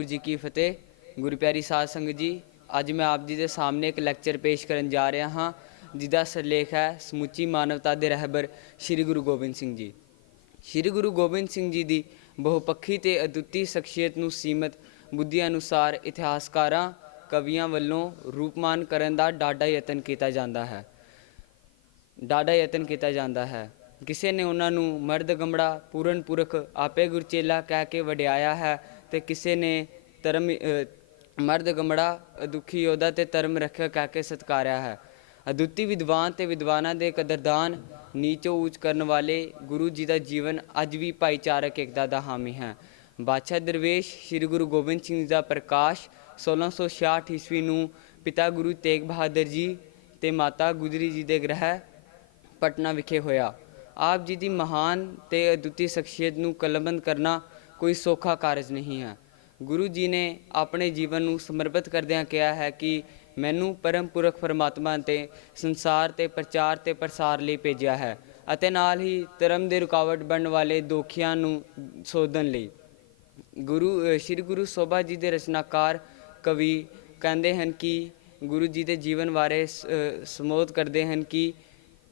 ਗੁਰੂ ਜੀ ਕੀ ਫਤਿਹ। ਗੁਰੂ ਪਿਆਰੀ ਸਾਧ ਸੰਗਤ ਜੀ, ਅੱਜ ਮੈਂ ਆਪ ਜੀ ਦੇ ਸਾਹਮਣੇ ਇੱਕ ਲੈਕਚਰ ਪੇਸ਼ ਕਰਨ ਜਾ ਰਿਹਾ ਹਾਂ, ਜਿਹਦਾ ਸਿਰਲੇਖ ਹੈ ਸਮੁੱਚੀ ਮਾਨਵਤਾ ਦੇ ਰਹਿਬਰ ਸ੍ਰੀ ਗੁਰੂ ਗੋਬਿੰਦ ਸਿੰਘ ਜੀ। ਸ੍ਰੀ ਗੁਰੂ ਗੋਬਿੰਦ ਸਿੰਘ ਜੀ ਦੀ ਬਹੁਪੱਖੀ ਤੇ ਅਦੁੱਤੀ ਸ਼ਖਸੀਅਤ ਨੂੰ ਸੀਮਤ ਬੁੱਧੀ ਅਨੁਸਾਰ ਇਤਿਹਾਸਕਾਰਾਂ, ਕਵੀਆਂ ਵੱਲੋਂ ਰੂਪਮਾਨ ਕਰਨ ਦਾ ਡਾਢਾ ਯਤਨ ਕੀਤਾ ਜਾਂਦਾ ਹੈ। ਡਾਢਾ ਯਤਨ ਕੀਤਾ ਜਾਂਦਾ ਹੈ। ਕਿਸੇ ਨੇ ਉਹਨਾਂ ਨੂੰ ਮਰਦ ਗਮੜਾ ਪੂਰਨ ਪੁਰਖ ਆਪੇ ਗੁਰਚੇਲਾ ਕਹਿ ਕੇ ਵਡਿਆਇਆ ਹੈ ਤੇ ਕਿਸੇ ਨੇ ਧਰਮ ਮਰਦ ਗਮੜਾ, ਦੁਖੀ ਯੋਧਾ ਤੇ ਧਰਮ ਰੱਖਿਆ ਕਹਿ ਕੇ ਸਤਕਾਰਿਆ ਹੈ। ਅਦੁੱਤੀ ਵਿਦਵਾਨ ਤੇ ਵਿਦਵਾਨਾਂ ਦੇ ਕਦਰਦਾਨ ਨੀਚੋ ਉੱਚ ਕਰਨ ਵਾਲੇ ਗੁਰੂ ਜੀ ਦਾ ਜੀਵਨ ਅੱਜ ਵੀ ਭਾਈਚਾਰਕ ਏਕਤਾ ਦਾ ਹਾਮੀ ਹੈ। ਬਾਦਸ਼ਾਹ ਦਰਵੇਸ਼ ਸ੍ਰੀ ਗੁਰੂ ਗੋਬਿੰਦ ਸਿੰਘ ਜੀ ਦਾ ਪ੍ਰਕਾਸ਼ 1666 ਈਸਵੀ ਨੂੰ ਪਿਤਾ ਗੁਰੂ ਤੇਗ ਬਹਾਦਰ ਜੀ ਤੇ ਮਾਤਾ ਗੁਜਰੀ ਜੀ ਦੇ ਗ੍ਰਹਿ ਪਟਨਾ ਵਿਖੇ ਹੋਇਆ। ਆਪ ਜੀ ਦੀ ਮਹਾਨ ਤੇ ਅਦੁੱਤੀ ਸ਼ਖਸੀਅਤ ਨੂੰ ਕਲਮਬੰਦ ਕਰਨਾ ਕੋਈ ਸੌਖਾ ਕਾਰਜ ਨਹੀਂ ਹੈ। ਗੁਰੂ ਜੀ ਨੇ ਆਪਣੇ ਜੀਵਨ ਨੂੰ ਸਮਰਪਿਤ ਕਰਦਿਆਂ ਕਿਹਾ ਹੈ ਕਿ ਮੈਨੂੰ ਪਰਮ ਪੁਰਖ ਪਰਮਾਤਮਾ ਤੇ ਸੰਸਾਰ ਤੇ ਪ੍ਰਚਾਰ ਤੇ ਪ੍ਰਸਾਰ ਲਈ ਭੇਜਿਆ ਹੈ ਅਤੇ ਨਾਲ ਹੀ ਧਰਮ ਦੇ ਰੁਕਾਵਟ ਬਣਨ ਵਾਲੇ ਦੋਖੀਆਂ ਨੂੰ ਸੋਧਣ ਲਈ। ਗੁਰੂ ਸ੍ਰੀ ਗੁਰੂ ਸੋਭਾ ਜੀ ਦੇ ਰਚਨਾਕਾਰ ਕਵੀ ਕਹਿੰਦੇ ਹਨ ਕਿ ਗੁਰੂ ਜੀ ਦੇ ਜੀਵਨ ਬਾਰੇ ਸ- ਸਮੋਧ ਕਰਦੇ ਹਨ ਕਿ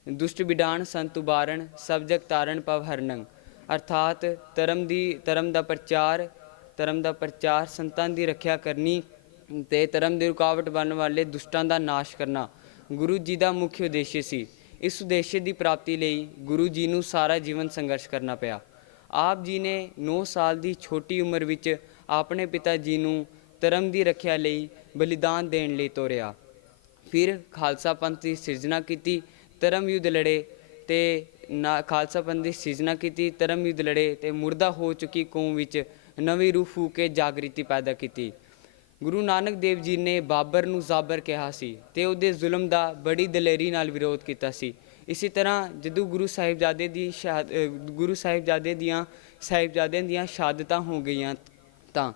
ਦੁਸ਼ਟ ਵਿਡਾਨ ਸੰਤ ਉਬਾਰਨ ਸਭ ਜਗ ਤਾਰਨ ਪਵ ਹਰਨੰ ਅਰਥਾਤ ਧਰਮ ਦੀ, ਧਰਮ ਦਾ ਪ੍ਰਚਾਰ, ਧਰਮ ਦਾ ਪ੍ਰਚਾਰ ਸੰਤਾਂ ਦੀ ਰੱਖਿਆ ਕਰਨੀ ਤੇ ਧਰਮ ਦੀ ਰੁਕਾਵਟ ਬਣਨ ਵਾਲੇ ਦੁਸ਼ਟਾਂ ਦਾ ਨਾਸ਼ ਕਰਨਾ ਗੁਰੂ ਜੀ ਦਾ ਮੁੱਖ ਉਦੇਸ਼ ਸੀ। ਇਸ ਉਦੇਸ਼ ਦੀ ਪ੍ਰਾਪਤੀ ਲਈ ਗੁਰੂ ਜੀ ਨੂੰ ਸਾਰਾ ਜੀਵਨ ਸੰਘਰਸ਼ ਕਰਨਾ ਪਿਆ। ਆਪ ਜੀ ਨੇ 9 ਸਾਲ ਦੀ ਛੋਟੀ ਉਮਰ ਵਿੱਚ ਆਪਣੇ ਪਿਤਾ ਜੀ ਨੂੰ ਧਰਮ ਦੀ ਰੱਖਿਆ ਲਈ ਬਲੀਦਾਨ ਦੇਣ ਲਈ ਤੋਰਿਆ। ਫਿਰ ਖਾਲਸਾ ਪੰਥ ਦੀ ਸਿਰਜਣਾ ਕੀਤੀ, ਧਰਮ ਯੁੱਧ ਲੜੇ ਤੇ ਨਾ ਖਾਲਸਾ ਪੰਥ ਦੀ ਸਿਰਜਣਾ ਕੀਤੀ, ਧਰਮ ਯੁੱਧ ਲੜੇ ਤੇ ਮੁਰਦਾ ਹੋ ਚੁੱਕੀ ਕੌਮ ਵਿੱਚ ਨਵੀਂ ਰੂਹ ਫੂਕ ਕੇ ਜਾਗ੍ਰਿਤੀ ਪੈਦਾ ਕੀਤੀ। ਗੁਰੂ ਨਾਨਕ ਦੇਵ ਜੀ ਨੇ ਬਾਬਰ ਨੂੰ ਜ਼ਾਬਰ ਕਿਹਾ ਸੀ ਤੇ ਉਹਦੇ ਜ਼ੁਲਮ ਦਾ ਬੜੀ ਦਲੇਰੀ ਨਾਲ ਵਿਰੋਧ ਕੀਤਾ ਸੀ। ਇਸੇ ਤਰ੍ਹਾਂ ਜਦੋਂ ਗੁਰੂ ਸਾਹਿਬਜ਼ਾਦੇ ਦੀ ਸ਼ਹਾਦ ਗੁਰੂ ਸਾਹਿਬਜ਼ਾਦੇ ਦੀਆਂ ਸਾਹਿਬਜ਼ਾਦਿਆਂ ਦੀਆਂ ਸ਼ਹਾਦਤਾਂ ਹੋ ਗਈਆਂ ਤਾਂ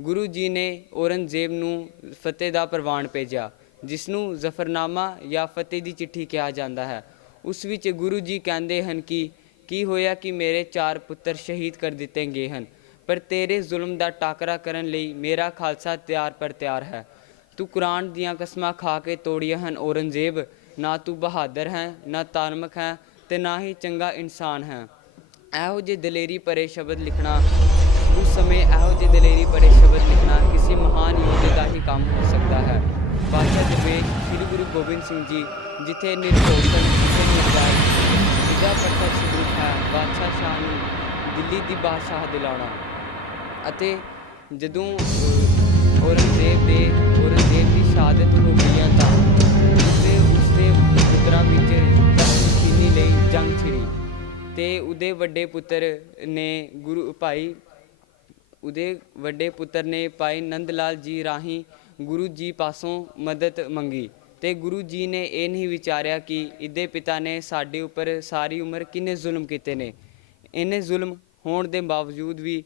ਗੁਰੂ ਜੀ ਨੇ ਔਰੰਗਜ਼ੇਬ ਨੂੰ ਫਤਿਹ ਦਾ ਪ੍ਰਵਾਨ ਭੇਜਿਆ ਜਿਸ ਨੂੰ ਜ਼ਫਰਨਾਮਾ ਜਾਂ ਫਤਿਹ ਦੀ ਚਿੱਠੀ ਕਿਹਾ ਜਾਂਦਾ ਹੈ। ਉਸ ਵਿੱਚ ਗੁਰੂ ਜੀ ਕਹਿੰਦੇ ਹਨ ਕਿ ਕੀ ਹੋਇਆ ਕਿ ਮੇਰੇ ਚਾਰ ਪੁੱਤਰ ਸ਼ਹੀਦ ਕਰ ਦਿੱਤੇ ਗਏ ਹਨ, ਪਰ ਤੇਰੇ ਜ਼ੁਲਮ ਦਾ ਟਾਕਰਾ ਕਰਨ ਲਈ ਮੇਰਾ ਖਾਲਸਾ ਤਿਆਰ ਪਰ ਤਿਆਰ ਹੈ। ਤੂੰ ਕੁਰਾਨ ਦੀਆਂ ਕਸਮਾਂ ਖਾ ਕੇ ਤੋੜੀਆਂ ਹਨ, ਔਰੰਗਜ਼ੇਬ, ਨਾ ਤੂੰ ਬਹਾਦਰ ਹੈ, ਨਾ ਧਾਰਮਿਕ ਹੈ ਤੇ ਨਾ ਹੀ ਚੰਗਾ ਇਨਸਾਨ ਹੈ। ਇਹੋ ਜਿਹੇ ਦਲੇਰੀ ਭਰੇ ਸ਼ਬਦ ਲਿਖਣਾ, ਉਸ ਸਮੇਂ ਇਹੋ ਜਿਹੇ ਦਲੇਰੀ ਭਰੇ ਸ਼ਬਦ ਲਿਖਣਾ ਕਿਸੇ ਮਹਾਨ ਯੋਧੇ ਦਾ ਹੀ ਕੰਮ ਹੋ ਸਕਦਾ ਹੈ। ਬਾਦਸ਼ਾਹ ਦਰਵੇਸ਼, ਸ੍ਰੀ ਗੁਰੂ ਗੋਬਿੰਦ ਸਿੰਘ ਜੀ, ਜਿੱਥੇ ਨਿਰਦੋਸ਼ਣ ਜਿੱਥੇ ਨਿਰਦਾਈ ਜਿਹਦਾ ਪ੍ਰਤੱਖ ਰੂਪ ਹੈ ਬਾਦਸ਼ਾਹ ਸ਼ਾਹ ਨੂੰ ਦਿੱਲੀ ਦੀ ਬਾਦਸ਼ਾਹ ਦਿਲਾਉਣਾ ਅਤੇ ਜਦੋਂ ਔਰੰਗਜ਼ੇਬ ਦੇ, ਔਰੰਗਜ਼ੇਬ ਦੀ ਸ਼ਹਾਦਤ ਹੋ ਗਈਆਂ ਤਾਂ ਉਸਦੇ ਉਸਦੇ ਪੁੱਤਰਾਂ ਵਿੱਚ ਤਖਤ ਲਈ ਜੰਗ ਛਿੜੀ ਤੇ ਉਹਦੇ ਵੱਡੇ ਪੁੱਤਰ ਨੇ ਗੁਰੂ, ਭਾਈ, ਉਹਦੇ ਵੱਡੇ ਪੁੱਤਰ ਨੇ ਭਾਈ ਨੰਦ ਲਾਲ ਜੀ ਰਾਹੀਂ ਗੁਰੂ ਜੀ ਪਾਸੋਂ ਮਦਦ ਮੰਗੀ। ਤੇ ਗੁਰੂ ਜੀ ਨੇ ਇਹ ਨਹੀਂ ਵਿਚਾਰਿਆ ਕਿ ਇਹਦੇ ਪਿਤਾ ਨੇ ਸਾਡੇ ਉੱਪਰ ਸਾਰੀ ਉਮਰ ਕਿੰਨੇ ਜ਼ੁਲਮ ਕੀਤੇ ਨੇ। ਇਹਨੇ ਜ਼ੁਲਮ ਹੋਣ ਦੇ ਬਾਵਜੂਦ ਵੀ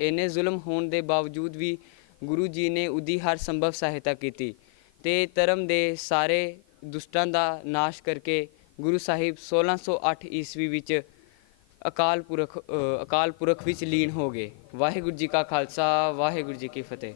ਇਹਨੇ ਜ਼ੁਲਮ ਹੋਣ ਦੇ ਬਾਵਜੂਦ ਵੀ ਗੁਰੂ ਜੀ ਨੇ ਉਹਦੀ ਹਰ ਸੰਭਵ ਸਹਾਇਤਾ ਕੀਤੀ ਤੇ ਧਰਮ ਦੇ ਸਾਰੇ ਦੁਸ਼ਟਾਂ ਦਾ ਨਾਸ਼ ਕਰਕੇ ਗੁਰੂ ਸਾਹਿਬ 1608 ਈਸਵੀ ਵਿੱਚ ਅਕਾਲ ਪੁਰਖ ਅਕਾਲ ਪੁਰਖ ਵਿੱਚ ਲੀਨ ਹੋ ਗਏ। ਵਾਹਿਗੁਰੂ ਜੀ ਕਾ ਖਾਲਸਾ, ਵਾਹਿਗੁਰੂ ਜੀ ਕੀ ਫਤਿਹ।